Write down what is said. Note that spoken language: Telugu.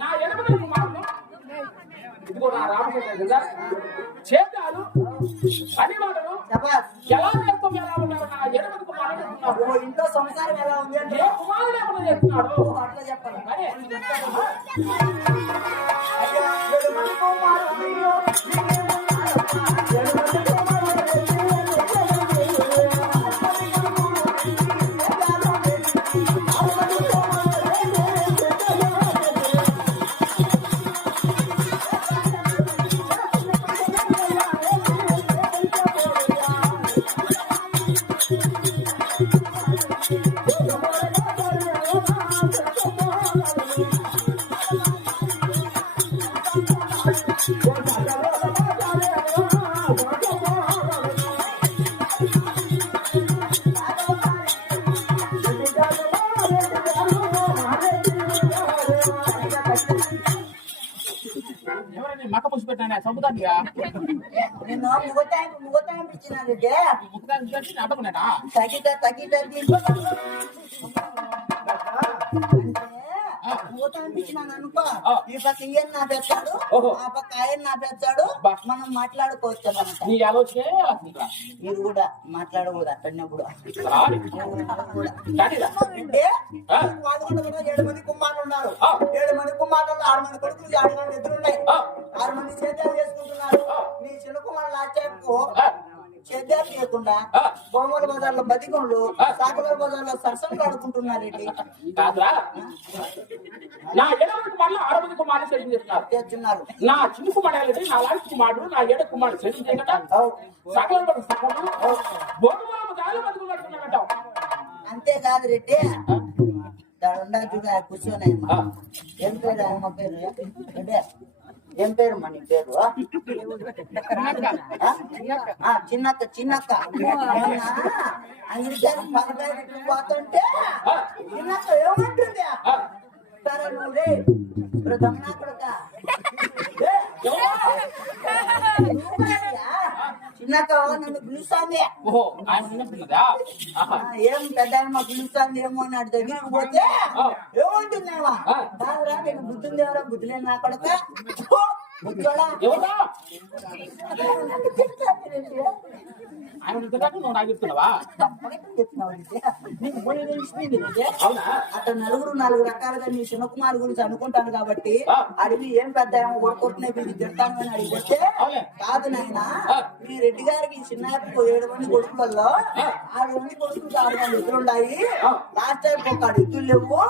నా ఎనభై కుమారులు ఇదిగో నా రామచంద్ర చేతాలు అని మాటలు ఎలా చేస్తాం ఎలా ఉన్నారు నా ఎనభై కుమారులు ఇంట్లో సంసారం ఎలా ఉంది అంటే ఏ కుమారుడు ఏమన్నా చేస్తున్నాడు అట్లా చెప్పాలి. మక్క పుసి పెట్టాను చంపుతానుగా నేను ముగతాయం ఇచ్చినానంటే అడ్డకున్నాడా తగ్గిట మూతాపించినాను అనుకో ఈ పక్క ఈయన నా పెడతాడు ఆ పక్క ఆయన నా పెడతాడు మనం మాట్లాడుకోవచ్చు అన్నమాట. నీ ఆలోచనే మీరు కూడా మాట్లాడకూడదు అట్టనే కూడా. అంటే 7 మంది కుమారులు ఉన్నారు. 7 మంది కుమారులు 6 మంది కొడుకులు 6 మంది ఎదురున్నాయి. 6 మంది సేద్యాలు చేసుకుంటున్నారు. నీ చిన్న కుమారులు ఆచార్యకు సేద్యాలు చేయకుండా బొమ్మల బజార్లో బతికొండ్లు సాకుల బజార్లో సరసలు ఆడుకుంటున్నారండి. నా 7 కుమారులు 6 మంది కుమారులు సేద్యం చేస్తున్నారు. నా చిన్న కుమారుడు నా లాంటి కుమారుడు నా 7 కుమారుడు సేద్యం చేయగట సాకుల బొమ్మల బజార్లో బతుకున్నాడంట. అంతేకాదు రెడ్డి దాడుండా చూడ కూర్చొని ఏం పేరు అమ్మ పేరు అంటే ఏం పేరు మన పేరు చిన్నక్క అంగిరికాయలు పలకాయలు పోతుంటే చిన్నక్క ఏమంటుంది సరే నువ్వు ఇప్పుడు దమ్మనాకుడుక చిన్నక్క నన్ను పిలుస్తాంది. ఏం పెద్ద పిలుస్తాంది ఏమో అని అటు దగ్గరికి పోతే ఏముంటుందేమో బాగా నేను బుద్ధుంది ఎవరో బుద్ధి లేని నా కొడక అతను 4 రకాలుగా నీ చిన్నకుమారి గురించి అనుకుంటాను కాబట్టి అడిగి ఏం పెద్ద ఏమో కొడుకుంటున్నాయి వీళ్ళు తిడతాను అని అడిగిపోతే కాదు నాయన మీ రెడ్డి గారికి చిన్నకు 7 మంది కొడుకులలో 6 మంది కొడుకులు 6 మంది ఎదురున్నాయి. లాస్ట్ టైం ఒక అడుగులు లేవు.